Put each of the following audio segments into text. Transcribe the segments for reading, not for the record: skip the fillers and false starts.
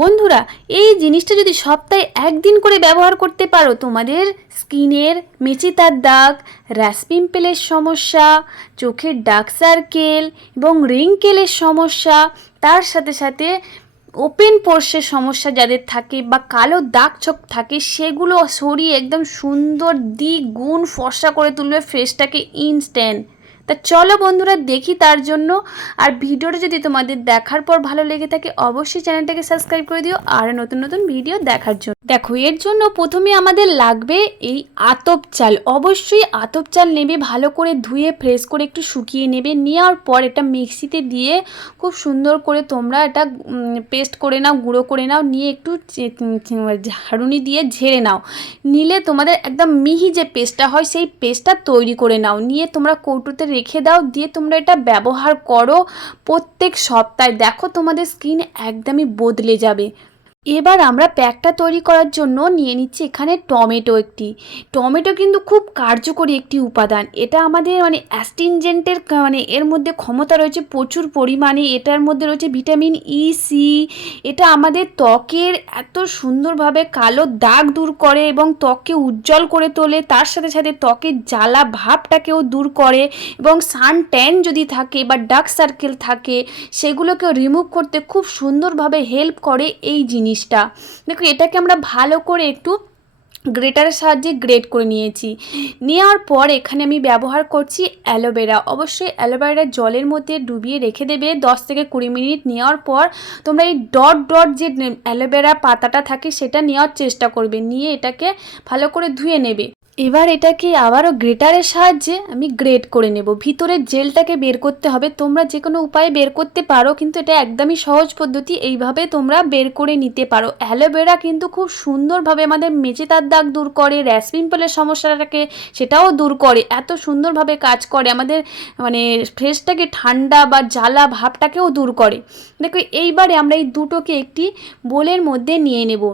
বন্ধুরা, এই জিনিসটা যদি সপ্তাহে একদিন করে ব্যবহার করতে পারো, তোমাদের স্কিনের মেচেদার দাগ, র্যাশ পিম্পলের সমস্যা, চোখের ডার্ক সার্কেল এবং রিঙ্কেলের সমস্যা, তার সাথে সাথে ওপেন পোর্সের সমস্যা যাদের থাকে বা কালো দাগ ছোপ থাকে, সেগুলো সরিয়ে একদম সুন্দর দ্বিগুণ ফর্সা করে তুলবে ফেসটাকে ইনস্ট্যান্ট। তা চলো বন্ধুরা দেখি তার জন্য। আর ভিডিওটা যদি তোমাদের দেখার পর ভালো লেগে থাকে, অবশ্যই চ্যানেলটাকে সাবস্ক্রাইব করে দিও আর নতুন নতুন ভিডিও দেখার জন্য। দেখো, এর জন্য প্রথমে আমাদের লাগবে এই আতপ চাল। অবশ্যই আতপ চাল নেবে, ভালো করে ধুয়ে ফ্রেশ করে একটু শুকিয়ে নেবে। নেওয়ার পর এটা মিক্সিতে দিয়ে খুব সুন্দর করে তোমরা এটা পেস্ট করে নাও, গুঁড়ো করে নাও। নিয়ে একটু ঝাড়ুনি দিয়ে ঝেড়ে নাও। নিলে তোমাদের একদম মিহি যে পেস্টটা হয়, সেই পেস্টটা তৈরি করে নাও। নিয়ে তোমরা কৌটোতে রেখে দাও। দিয়ে তোমরা এটা ব্যবহার করো প্রত্যেক সপ্তাহে। দেখো তোমাদের স্কিন একদমই বদলে যাবে। এবার আমরা প্যাকটা তৈরি করার জন্য নিয়ে নিচ্ছি এখানে টমেটো। টমেটো কিন্তু খুব কার্যকরী একটি উপাদান। এটা আমাদের অ্যাস্টিনজেন্টের এর মধ্যে ক্ষমতা রয়েছে প্রচুর পরিমাণে। এটার মধ্যে রয়েছে ভিটামিন ই, সি। এটা আমাদের ত্বকের এত সুন্দরভাবে কালো দাগ দূর করে এবং ত্বককে উজ্জ্বল করে তোলে। তার সাথে সাথে ত্বকের জ্বালা ভাবটাকেও দূর করে এবং সান ট্যান যদি থাকে বা ডার্ক সার্কেল থাকে, সেগুলোকেও রিমুভ করতে খুব সুন্দরভাবে হেল্প করে এই জিনিসটা। দেখো, এটাকে আমরা ভালো করে একটু গ্রেটারের সাহায্যে গ্রেট করে নিয়েছি। নেওয়ার পর এখানে আমি ব্যবহার করছি অ্যালোভেরা। অবশ্যই অ্যালোভেরা জলের মধ্যে ডুবিয়ে রেখে দেবে 10 থেকে 20 মিনিট। নেওয়ার পর তোমরা এই ডট ডট যে অ্যালোভেরা পাতাটা থাকে, সেটা নেওয়ার চেষ্টা করবে। নিয়ে এটাকে ভালো করে ধুয়ে নেবে। এবার এটাকে আবারও গ্রেটারের সাহায্যে আমি গ্রেট করে নেব। ভিতরের জেলটাকে বের করতে হবে। তোমরা যে কোনো উপায়ে বের করতে পারো, কিন্তু এটা একদমই সহজ পদ্ধতি। এইভাবে তোমরা বের করে নিতে পারো। অ্যালোভেরা কিন্তু খুব সুন্দরভাবে আমাদের মেচেদার দাগ দূর করে, র্যাশ পিম্পলের সমস্যাটাকে সেটাও দূর করে। এত সুন্দরভাবে কাজ করে, আমাদের ফেসটাকে ঠান্ডা বা জ্বালা ভাবটাকেও দূর করে। দেখো, এইবারে আমরা এই দুটোকে একটি বোলের মধ্যে নিয়ে নেব।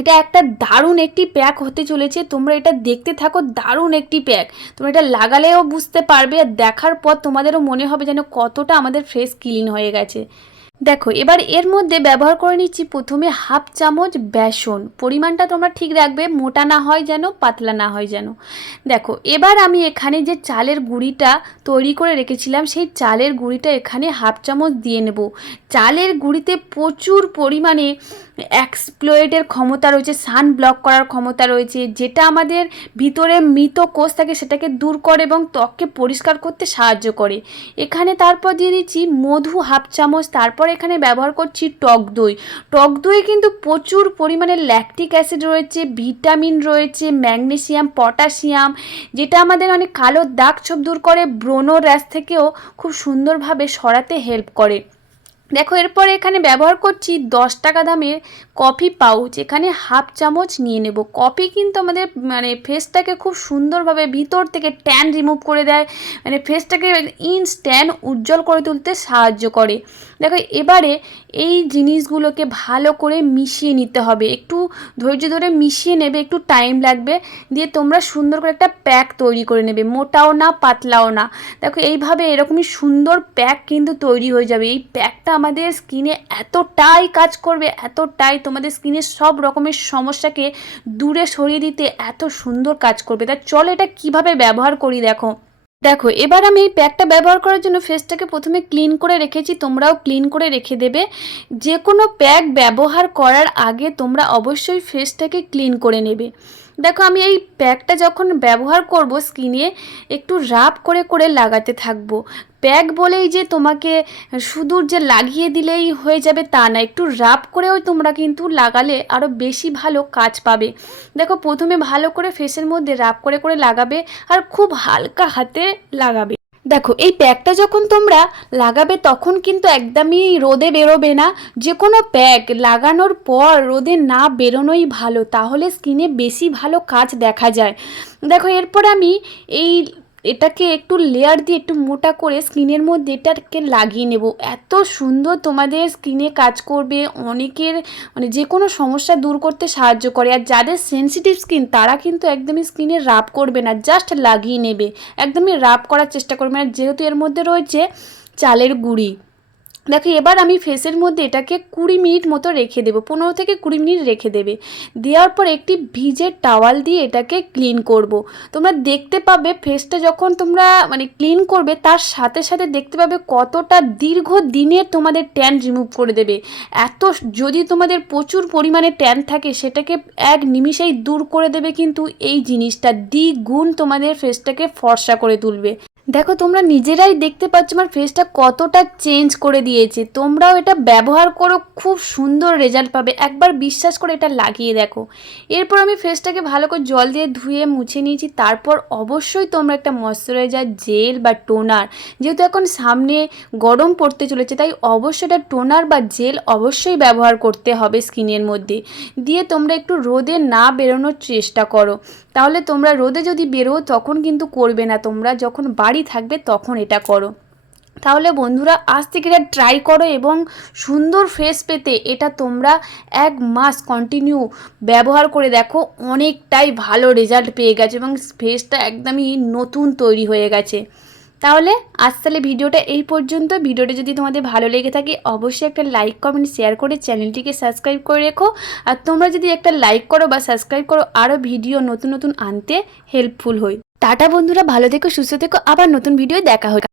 এটা একটা দারুণ একটি প্যাক হতে চলেছে। তোমরা এটা দেখতে থাকো, দারুণ একটি প্যাক। তোমরা এটা লাগালেও বুঝতে পারবে, আর দেখার পর তোমাদেরও মনে হবে যেন কতটা আমাদের ফেস ক্লিন হয়ে গেছে। দেখো, এবার এর মধ্যে ব্যবহার করে নিচ্ছি প্রথমে হাফ চামচ বেসন। পরিমাণটা তোমরা ঠিক রাখবে, মোটা না হয় যেন, পাতলা না হয় যেন। দেখো, এবার আমি এখানে যে চালের গুঁড়িটা তৈরি করে রেখেছিলাম, সেই চালের গুঁড়িটা এখানে হাফ চামচ দিয়ে নেব। চালের গুঁড়িতে প্রচুর পরিমাণে এক্সপ্লয়েটের ক্ষমতা রয়েছে, সান ব্লক করার ক্ষমতা রয়েছে, যেটা আমাদের ভিতরে মৃত কোষ থাকে সেটাকে দূর করে এবং ত্বককে পরিষ্কার করতে সাহায্য করে। এখানে তারপর দিয়ে দিচ্ছি মধু হাফ চামচ। তারপর এখানে ব্যবহার করছি টক দই। টক দই কিন্তু প্রচুর পরিমাণে ল্যাকটিক অ্যাসিড রয়েছে, ভিটামিন রয়েছে, ম্যাগনেসিয়াম, পটাশিয়াম, যেটা আমাদের কালো দাগ ছোপ দূর করে, ব্রণ র্যাশ থেকেও খুব সুন্দরভাবে সরাতে হেল্প করে। দেখো, এরপর এখানে ব্যবহার করছি 10 টাকা দামের কফি পাউচ। এখানে হাফ চামচ নিয়ে নেব। কফি কিন্তু আমাদের ফেসটাকে খুব সুন্দরভাবে ভিতর থেকে ট্যান রিমুভ করে দেয়, ফেসটাকে ইনস্ট্যান্ট উজ্জ্বল করে তুলতে সাহায্য করে। দেখো, এবারে এই জিনিসগুলোকে ভালো করে মিশিয়ে নিতে হবে। একটু ধৈর্য ধরে মিশিয়ে নেবে, একটু টাইম লাগবে। দিয়ে তোমরা সুন্দর করে একটা প্যাক তৈরি করে নেবে, মোটাও না পাতলাও না। দেখো, এইভাবে এরকমই সুন্দর প্যাক কিন্তু তৈরি হয়ে যাবে। এই প্যাকটা আমাদের স্কিনে এতটাই কাজ করবে, এতটাই তোমাদের স্কিনের সব রকমের সমস্যাকে দূরে সরিয়ে দিতে এত সুন্দর কাজ করবে। তাই চলো এটা কিভাবে ব্যবহার করি দেখো। দেখো, এবার আমি এই প্যাকটা ব্যবহার করার জন্য ফেসটাকে প্রথমে ক্লিন করে রেখেছি। তোমরাও ক্লিন করে রেখে দেবে। যে কোনো প্যাক ব্যবহার করার আগে তোমরা অবশ্যই ফেসটাকে ক্লিন করে নেবে। দেখো, আমি এই প্যাকটা যখন ব্যবহার করব স্কিনে, একটু রাব করে করে লাগাতে থাকবো। প্যাক বলেই যে তোমাকে শুধু যে লাগিয়ে দিলেই হয়ে যাবে তা না, একটু রাব করেও তোমরা কিন্তু লাগালে আরও বেশি ভালো কাজ পাবে। দেখো, প্রথমে ভালো করে ফেসের মধ্যে রাব করে করে লাগাবে আর খুব হালকা হাতে লাগাবে। দেখো, এই প্যাকটা যখন তোমরা লাগাবে তখন কিন্তু একদমই রোদে বেরোবে না। যে কোনো প্যাক লাগানোর পর রোদে না বেরোনোই ভালো, তাহলে স্কিনে বেশি ভালো কাজ দেখা যায়। দেখো, এরপর আমি এটাকে একটু লেয়ার দিয়ে একটু মোটা করে স্কিনের মধ্যে এটাকে লাগিয়ে নেব। এত সুন্দর তোমাদের স্কিনে কাজ করবে, অনেকের যে কোনো সমস্যা দূর করতে সাহায্য করে। আর যাদের সেনসিটিভ স্কিন তারা কিন্তু একদমই স্কিনে রাব করবে না, জাস্ট লাগিয়ে নেবে। একদমই রাব করার চেষ্টা করবে না, যেহেতু এর মধ্যে রয়েছে চালের গুঁড়ি। দেখো এবার আমি ফেসের মধ্যে এটাকে 20 মিনিট মতো রেখে দেবো, 15 থেকে 20 মিনিট রেখে দেবে। দেওয়ার পর একটি ভিজে টাওয়াল দিয়ে এটাকে ক্লিন করব। তোমরা দেখতে পাবে ফেসটা যখন তোমরা মানে ক্লিন করবে তার সাথে সাথে দেখতে পাবে কতটা দীর্ঘ দিনের তোমাদের ট্যান রিমুভ করে দেবে। যদি তোমাদের প্রচুর পরিমাণে ট্যান থাকে সেটাকে এক নিমিষেই দূর করে দেবে, কিন্তু এই জিনিসটা দ্বিগুণ তোমাদের ফেসটাকে ফর্সা করে তুলবে। দেখো তোমরা নিজেরাই দেখতে পাচ্ছ আমার ফেসটা কতটা চেঞ্জ করে দিয়েছে। তোমরাও এটা ব্যবহার করো, খুব সুন্দর রেজাল্ট পাবে, একবার বিশ্বাস করে এটা লাগিয়ে দেখো। এরপর আমি ফেসটাকে ভালো করে জল দিয়ে ধুয়ে মুছে নিয়েছি। তারপর অবশ্যই তোমরা একটা ময়শ্চারাইজার জেল বা টোনার, যেহেতু এখন সামনে গরম পড়তে চলেছে তাই অবশ্যই এটা টোনার বা জেল অবশ্যই ব্যবহার করতে হবে স্কিনের মধ্যে। দিয়ে তোমরা একটু রোদে না বেরোনোর চেষ্টা করো, তাহলে তোমরা রোদে যদি বেরো তখন কিন্তু করবে না, তোমরা যখন বাড়ি থাকবে তখন এটা করো। তাহলে বন্ধুরা আজ থেকে এটা ট্রাই করো এবং সুন্দর ফেস পেতে এটা তোমরা 1 মাস কন্টিনিউ ব্যবহার করে দেখো, অনেকটাই ভালো রেজাল্ট পেয়ে গেছে এবং ফেসটা একদমই নতুন তৈরি হয়ে গেছে। তাহলে আজ তাহলে ভিডিওটা এই পর্যন্ত। ভিডিওটা যদি তোমাদের ভালো লেগে থাকে অবশ্যই একটা লাইক কমেন্ট শেয়ার করে চ্যানেলটিকে সাবস্ক্রাইব করে রেখো। আর তোমরা যদি একটা লাইক করো বা সাবস্ক্রাইব করো আরও ভিডিও নতুন নতুন আনতে হেল্পফুল হই। টাটা বন্ধুরা, ভালো থেকো, সুস্থ থেকো, আবার নতুন ভিডিও দেখা হয়।